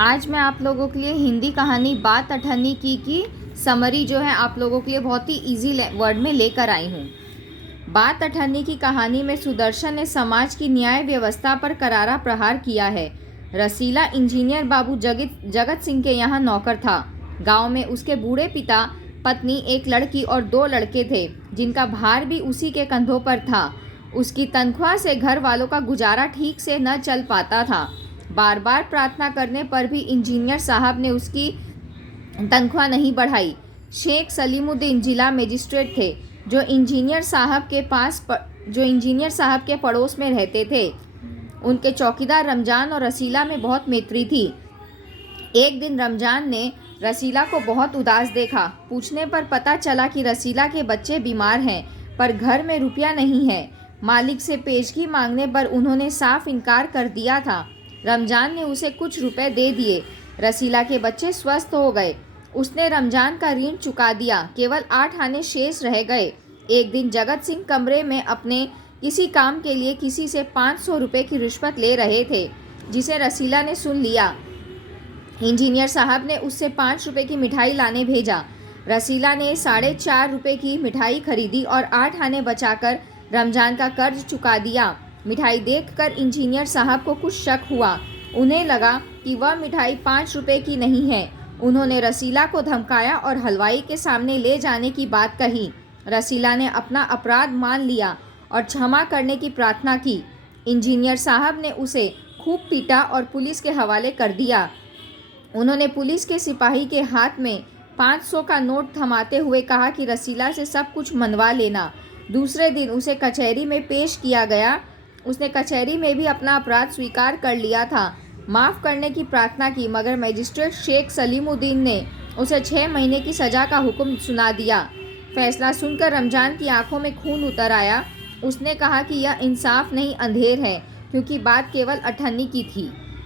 आज मैं आप लोगों के लिए हिंदी कहानी बात अठन्नी की समरी जो है आप लोगों के लिए बहुत ही इजी वर्ड में लेकर आई हूँ। बात अठन्नी की कहानी में सुदर्शन ने समाज की न्याय व्यवस्था पर करारा प्रहार किया है। रसीला इंजीनियर बाबू जगत सिंह के यहाँ नौकर था। गांव में उसके बूढ़े पिता, पत्नी, एक लड़की और 2 लड़के थे जिनका भार भी उसी के कंधों पर था। उसकी तनख्वाह से घर वालों का गुजारा ठीक से न चल पाता था। बार बार प्रार्थना करने पर भी इंजीनियर साहब ने उसकी तनख्वाह नहीं बढ़ाई। शेख सलीमुद्दीन जिला मजिस्ट्रेट थे जो इंजीनियर साहब के पड़ोस में रहते थे। उनके चौकीदार रमजान और रसीला में बहुत मैत्री थी। एक दिन रमजान ने रसीला को बहुत उदास देखा। पूछने पर पता चला कि रसीला के बच्चे बीमार हैं पर घर में रुपया नहीं है। मालिक से पेशगी मांगने पर उन्होंने साफ इनकार कर दिया था। रमजान ने उसे कुछ रुपए दे दिए। रसीला के बच्चे स्वस्थ हो गए। उसने रमजान का ऋण चुका दिया। केवल 8 आने शेष रह गए। एक दिन जगत सिंह कमरे में अपने किसी काम के लिए किसी से 500 रुपये की रिश्वत ले रहे थे, जिसे रसीला ने सुन लिया। इंजीनियर साहब ने उससे 5 रुपये की मिठाई लाने भेजा। रसीला ने 4.5 रुपये की मिठाई खरीदी और 8 आने बचाकर रमजान का कर्ज चुका दिया। मिठाई देखकर इंजीनियर साहब को कुछ शक हुआ। उन्हें लगा कि वह मिठाई 5 रुपये की नहीं है। उन्होंने रसीला को धमकाया और हलवाई के सामने ले जाने की बात कही। रसीला ने अपना अपराध मान लिया और क्षमा करने की प्रार्थना की। इंजीनियर साहब ने उसे खूब पीटा और पुलिस के हवाले कर दिया। उन्होंने पुलिस के सिपाही के हाथ में 500 का नोट थमाते हुए कहा कि रसीला से सब कुछ मनवा लेना। दूसरे दिन उसे कचहरी में पेश किया गया। उसने कचहरी में भी अपना अपराध स्वीकार कर लिया था। माफ़ करने की प्रार्थना की, मगर मजिस्ट्रेट शेख सलीमुद्दीन ने उसे 6 महीने की सज़ा का हुक्म सुना दिया। फैसला सुनकर रमजान की आंखों में खून उतर आया। उसने कहा कि यह इंसाफ नहीं, अंधेर है, क्योंकि बात केवल अठन्नी की थी।